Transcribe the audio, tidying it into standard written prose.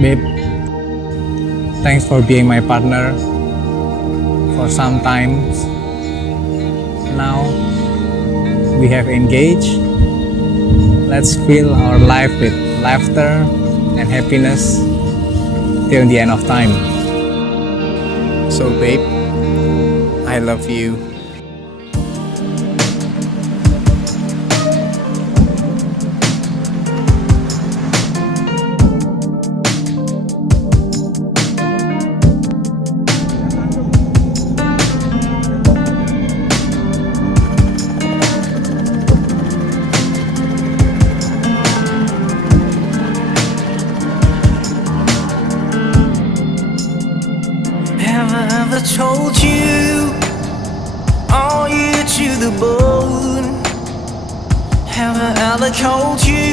Babe, thanks for being my partner for some times. Now we have engaged. Let's fill our life with laughter and happiness till the end of time. So, babe, I love you. Have I ever told you all you to the bone? Have I ever called you